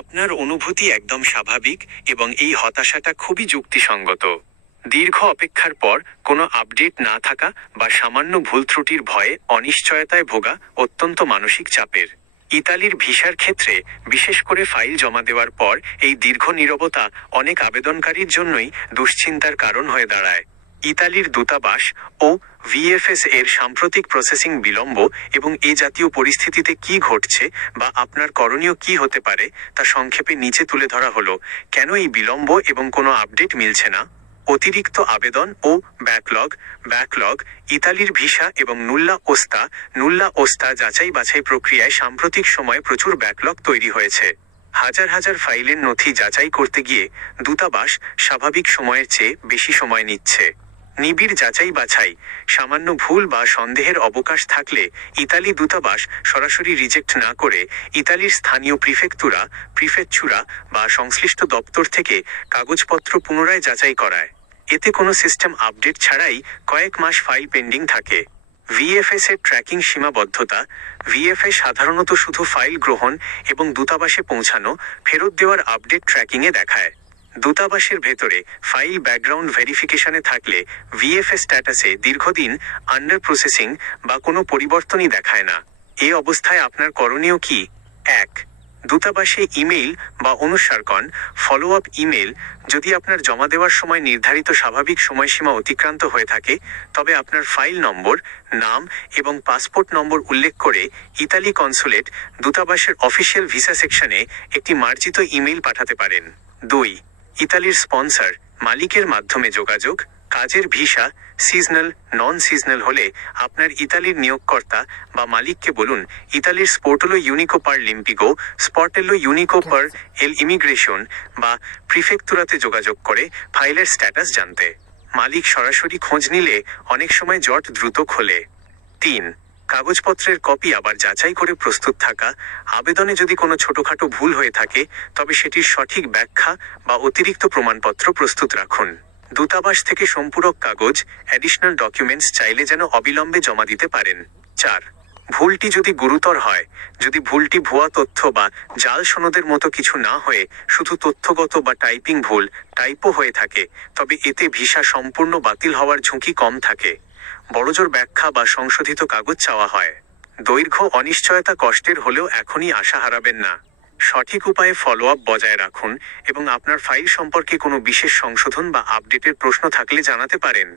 আপনার অনুভূতি একদম স্বাভাবিক এবং এই হতাশাটা খুবই যুক্তিসঙ্গত। দীর্ঘ অপেক্ষার পর কোনো আপডেট না থাকা বা সামান্য ভুল ত্রুটির ভয়ে অনিশ্চয়তায় ভোগা অত্যন্ত মানসিক চাপের। ইতালির ভিসার ক্ষেত্রে বিশেষ করে ফাইল জমা দেওয়ার পর এই দীর্ঘ নীরবতা অনেক আবেদনকারীর জন্যই দুশ্চিন্তার কারণ হয়ে দাঁড়ায়। ইতালির দূতাবাস ও ভিএফএস এর সাম্প্রতিক প্রসেসিং বিলম্ব এবং এ জাতীয় পরিস্থিতিতে কি ঘটছে বা আপনার করণীয় কি হতে পারে তা সংক্ষেপে নিচে তুলে ধরা হলো। কেন এই বিলম্ব এবং কোনো আপডেট মিলছে না? অতিরিক্ত আবেদন ও ব্যাকলগ ইতালির ভিসা এবং নুল্লা ওস্তা যাচাই বাছাই প্রক্রিয়ায় সাম্প্রতিক সময়ে প্রচুর ব্যাকলগ তৈরি হয়েছে। হাজার হাজার ফাইলের নথি যাচাই করতে গিয়ে দূতাবাস স্বাভাবিক সময়ের চেয়ে বেশি সময় নিচ্ছে। নিবিড় যাচাই বাছাই সামান্য ভুল বা সন্দেহের অবকাশ থাকলে ইতালি দূতাবাস সরাসরি রিজেক্ট না করে ইতালির স্থানীয় প্রিফেকচুরা বা সংশ্লিষ্ট দপ্তর থেকে কাগজপত্র পুনরায় যাচাই করায়। এতে কোনো সিস্টেম আপডেট ছাড়াই কয়েক মাস ফাইল পেন্ডিং থাকে। ভিএফএস এর ট্র্যাকিং সীমাবদ্ধতা ভিএফএস সাধারণত শুধু ফাইল গ্রহণ এবং দূতাবাসে পৌঁছানো ফেরত দেওয়ার আপডেট ট্র্যাকিংয়ে দেখায়। দূতাবাসের ভেতরে ফাইল ব্যাকগ্রাউন্ড ভেরিফিকেশনে থাকলে ভিএফএস স্ট্যাটাসে দীর্ঘদিন আন্ডার প্রসেসিং বা কোনো পরিবর্তনই দেখায় না। এ অবস্থায় আপনার করণীয় কি? ১. দূতাবাসে ইমেইল বা অনুস্মারকন ফলো আপ ইমেল। যদি আপনার জমা দেওয়ার সময় নির্ধারিত স্বাভাবিক সময়সীমা অতিক্রান্ত হয়ে থাকে তবে আপনার ফাইল নম্বর, নাম এবং পাসপোর্ট নম্বর উল্লেখ করে ইতালি কনসুলেট দূতাবাসের অফিসিয়াল ভিসা সেকশনে একটি মার্জিত ইমেইল পাঠাতে পারেন। ২. ইতালির স্পন্সর মালিকের মাধ্যমে যোগাযোগ। কাজের ভিসা সিজনাল নন সিজনাল হলে আপনার ইতালির নিয়োগকর্তা বা মালিককে বলুন ইতালির স্পর্টেলো ইউনিকো পার এল ইমিগ্রেশন বা প্রিফেক্তুরাতে যোগাযোগ করে ফাইলের স্ট্যাটাস জানতে। মালিক সরাসরি খোঁজ নিলে অনেক সময় জট দ্রুত খোলে। ৩. কাগজপত্রের কপি আবার যাচাই করে প্রস্তুত থাকা। আবেদনে যদি কোনো ছোটখাটো ভুল হয়ে থাকে তবে সেটির সঠিক ব্যাখ্যা বা অতিরিক্ত প্রমাণপত্র প্রস্তুত রাখুন। দূতাবাস থেকে সম্পূরক কাগজ অ্যাডিশনাল ডকুমেন্টস চাইলে যেন অবিলম্বে জমা দিতে পারেন। ৪. ভুলটি যদি গুরুতর হয়, যদি ভুলটি ভুয়া তথ্য বা জাল সনদের মতো কিছু না হয়ে শুধু তথ্যগত বা টাইপো হয়ে থাকে তবে এতে ভিসা সম্পূর্ণ বাতিল হওয়ার ঝুঁকি কম থাকে। বড়জোর ব্যাখ্যা বা সংশোধিত কাগজ চাওয়া হয়। দৈর্ঘ্য অনিশ্চয়তা কষ্টের হলেও এখনই আশা হারাবেন না। সঠিক উপায়ে ফলো আপ বজায় রাখুন এবং আপনার ফাইল সম্পর্কে কোনো বিশেষ সংশোধন বা আপডেটের প্রশ্ন থাকলে জানাতে পারেন।